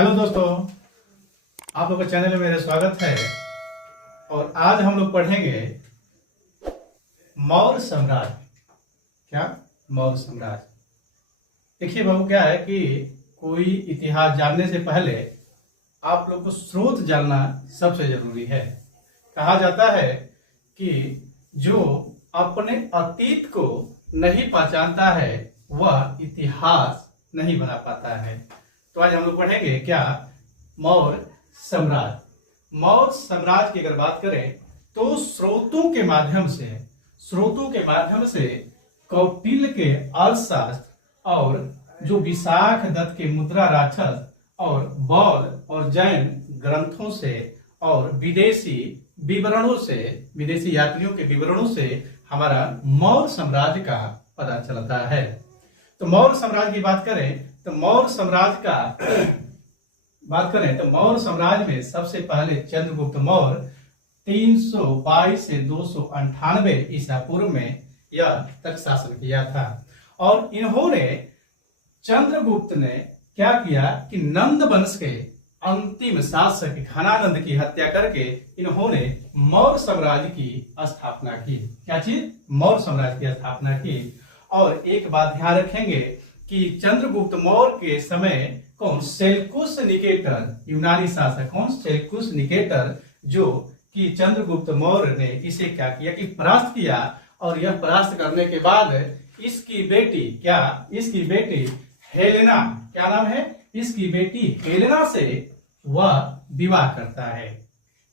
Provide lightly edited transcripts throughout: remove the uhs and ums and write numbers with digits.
Hello दोस्तों, आप लोग के चैनल में मेरा स्वागत है। और आज हम लोग पढ़ेंगे मौर्य साम्राज्य। क्या मौर्य साम्राज्य? देखिए बाबू, क्या है कि कोई इतिहास जानने से पहले आप लोग को स्रोत जानना सबसे जरूरी है। कहा जाता है कि जो अपने अतीत को नहीं पहचानता है वह इतिहास नहीं बना पाता है। तो आज हम लोग पढ़ेंगे क्या मौर्य साम्राज्य। मौर्य साम्राज्य की अगर बात करें तो स्रोतों के माध्यम से कौटिल्य के अर्थशास्त्र और जो विशाख दत्त के मुद्रा राक्षस और बौद्ध और जैन ग्रंथों से और विदेशी यात्रियों के विवरणों से हमारा मौर्य साम्राज्य का पता चलता है। तो मौर्य साम्राज्य की बात करें तो मौर्य साम्राज्य में सबसे पहले चंद्रगुप्त मौर्य 322 से 298 ईसा पूर्व में यह तक शासन किया था। और इन्होंने चंद्रगुप्त ने क्या किया कि नंद वंश के अंतिम शासक घनानंद की हत्या करके इन्होंने मौर्य साम्राज्य की स्थापना की। क्या चीज? मौर्य साम्राज्य की स्थापना की। और एक बात ध्यान रखेंगे कि चंद्रगुप्त मौर्य के समय कौन? सेल्कुस निकेटर, यूनानी शासक कौन? सेल्कुस निकेटर, जो कि चंद्रगुप्त मौर्य ने इसे क्या किया कि परास्त किया। और यह परास्त करने के बाद इसकी बेटी हेलेना, क्या नाम है? इसकी बेटी हेलेना से वह विवाह करता है।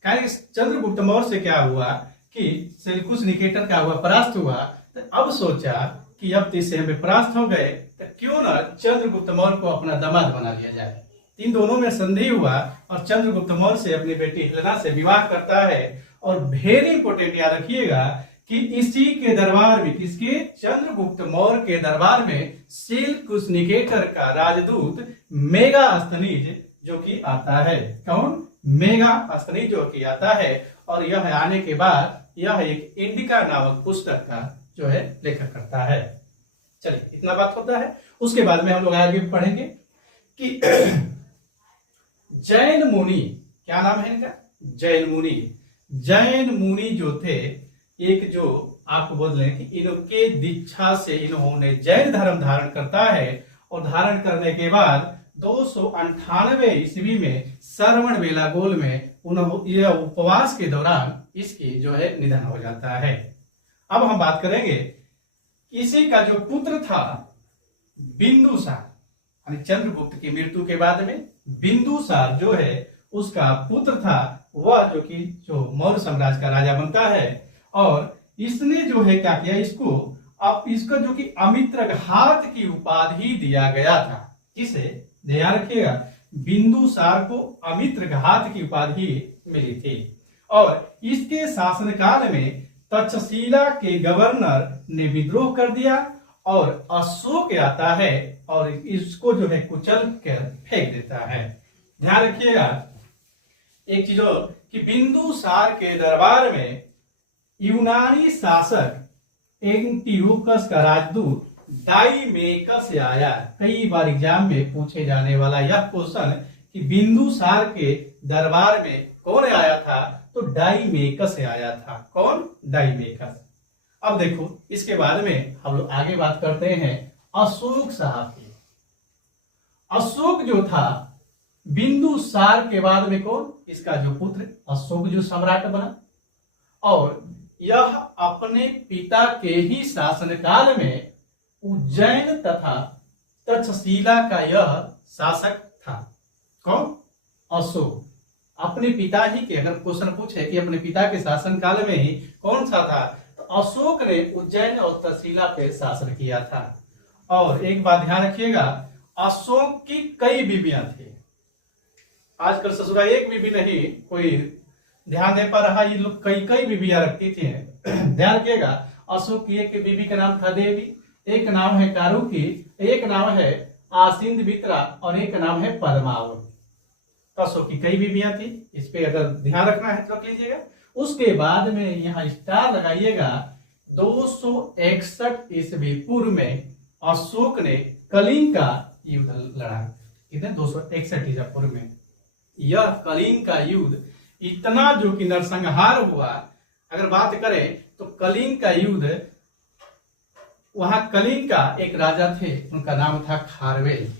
कारण चंद्रगुप्त मौर्य से क्या हुआ कि सेल्कुस निकेटर क्या हुआ? परास्त हुआ। तो अब सोचा कि अब इससे हमें परास्त हो गए तो क्यों ना चंद्रगुप्त मौर्य को अपना दामाद बना लिया जाए। इन दोनों में संधि हुआ और चंद्रगुप्त मौर्य से अपनी बेटी हेलेना से विवाह करता है। और वेरी इंपोर्टेंट याद रखिएगा कि इसी के दरबार में, किसके? चंद्रगुप्त मौर्य के दरबार में सेल्कुस निकेटर का राजदूत मेगास्थनीज जो कि आता है। कौन? मेगास्थनीज जो कि आता है। और यह आने के बाद यह एक इंडिका नामक पुस्तक का जो है लेखन करता है। चलिए, इतना बात होता है। उसके बाद में हम लोग आगे पढ़ेंगे कि जैन मुनि, क्या नाम है इनका? जैन मुनि जो थे, एक जो आपको बोल रहे हैं कि इनके दीक्षा से इन्होंने जैन धर्म धारण करता है। और धारण करने के बाद 298 ईस्वी में श्रवण बेलागोल में यह उपवास के दौरान इसकी जो है निधन हो जाता है। अब हम बात करेंगे इसी का जो पुत्र था बिंदुसार, यानी चंद्रगुप्त की मृत्यु के बाद में बिंदुसार जो है उसका पुत्र था, वह जो मौर्य साम्राज्य का राजा बनता है। और इसने जो है क्या किया, इसको जो कि अमित्रघात की उपाधि दिया गया था। किसे? ध्यान रखिएगा, बिंदुसार को अमित्रघात की उपाधि मिली थी। और इसके शासनकाल में तक्षशिला के गवर्नर ने विद्रोह कर दिया और अशोक आता है और इसको जो है कुचल कर फेंक देता है। ध्यान रखिएगा एक चीज और कि बिंदुसार के दरबार में यूनानी शासक एंटियोकस का राजदूत डाइमेकस से आया। कई बार एग्जाम में पूछे जाने वाला यह क्वेश्चन कि बिंदुसार के दरबार में कौन आया था? तो डाइमेकस से आया था। कौन? डाइमेकस। अब देखो, इसके बाद में हम लोग आगे बात करते हैं अशोक साहब की। अशोक जो था बिंदुसार के बाद में कौन? इसका जो पुत्र अशोक जो सम्राट बना। और यह अपने पिता के ही शासनकाल में उज्जैन तथा तक्षशिला का यह शासक था। कौन? अशोक। अपने पिता ही के, अगर क्वेश्चन पूछे कि अपने पिता के शासनकाल में ही कौन सा था, तो अशोक ने उज्जैन और तक्षशिला पे शासन किया था। और एक बात ध्यान रखिएगा, अशोक की कई बीवियां थी। आजकल ससुरा एक बीवी नहीं कोई ध्यान दे पा रहा, ये लोग कई बीवियां रखती थी। ध्यान रखिएगा, अशोक की एक बीवी का नाम था देवी, एक नाम है कारुकी, एक नाम है आसिंदमित्रा और एक नाम है पद्मावती। अशोक की कई बीवियां थी, इस पे अगर ध्यान रखना है तो रख लीजिएगा। उसके बाद में यहाँ स्टार लगाइएगा, 261 ईस्वी पूर्व में अशोक ने कलिंग का युद्ध लड़ा। कितने 261 ईसा पूर्व में। यह कलिंग का युद्ध इतना जो कि नरसंहार हुआ। अगर बात करें तो कलिंग का युद्ध, वहां कलिंग का एक राजा थे, उनका नाम था खारवेल।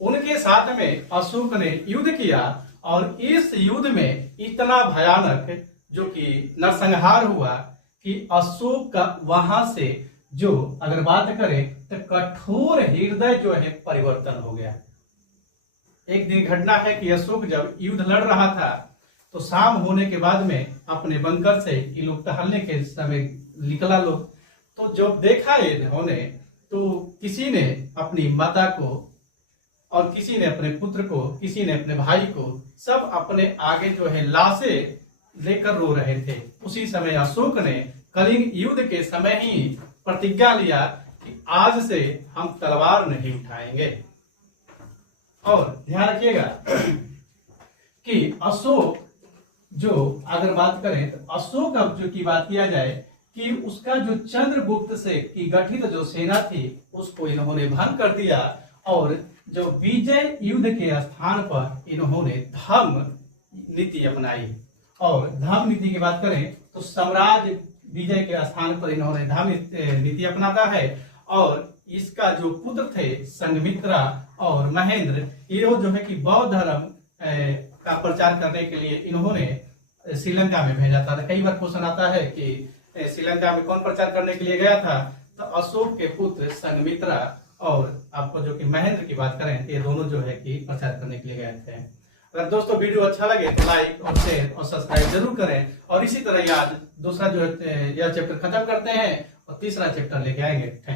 उनके साथ में अशोक ने युद्ध किया और इस युद्ध में इतना भयानक जो कि नरसंहार हुआ कि अशोक का वहां से जो अगर बात करें तो कठोर हृदय जो है परिवर्तन हो गया। एक दिन घटना है कि अशोक जब युद्ध लड़ रहा था तो शाम होने के बाद में अपने बंकर से ये लोग टहलने के समय निकला लोग, तो जब देखा इन्होंने तो किसी ने अपनी माता को और किसी ने अपने पुत्र को, किसी ने अपने भाई को, सब अपने आगे जो है लाशें लेकर रो रहे थे। उसी समय अशोक ने कलिंग युद्ध के समय ही प्रतिज्ञा लिया कि आज से हम तलवार नहीं उठाएंगे। और ध्यान रखिएगा कि अशोक जो अगर बात करें तो अशोक अब जो की बात किया जाए कि उसका जो चंद्रगुप्त से की गठित जो सेना थी उसको इन्होंने भंग कर दिया और जो विजय युद्ध के स्थान पर इन्होंने धर्म नीति अपनाई। और धर्म नीति की बात करें तो साम्राज्य विजय के स्थान पर इन्होंने धर्म नीति अपनाता है। और इसका जो पुत्र थे संघमित्रा और महेंद्र, ये जो है कि बौद्ध धर्म का प्रचार करने के लिए इन्होंने श्रीलंका में भेजा था। कई बार क्वेश्चन आता है कि श्रीलंका में कौन प्रचार करने के लिए गया था, तो अशोक के पुत्र संघमित्रा और आपको जो कि महेंद्र की बात करें, ये दोनों जो है कि प्रचार करने के लिए गए थे। अगर दोस्तों वीडियो अच्छा लगे तो लाइक और शेयर और सब्सक्राइब जरूर करें। और इसी तरह आज दूसरा जो है यह चैप्टर खत्म करते हैं और तीसरा चैप्टर लेके आएंगे। Thank you.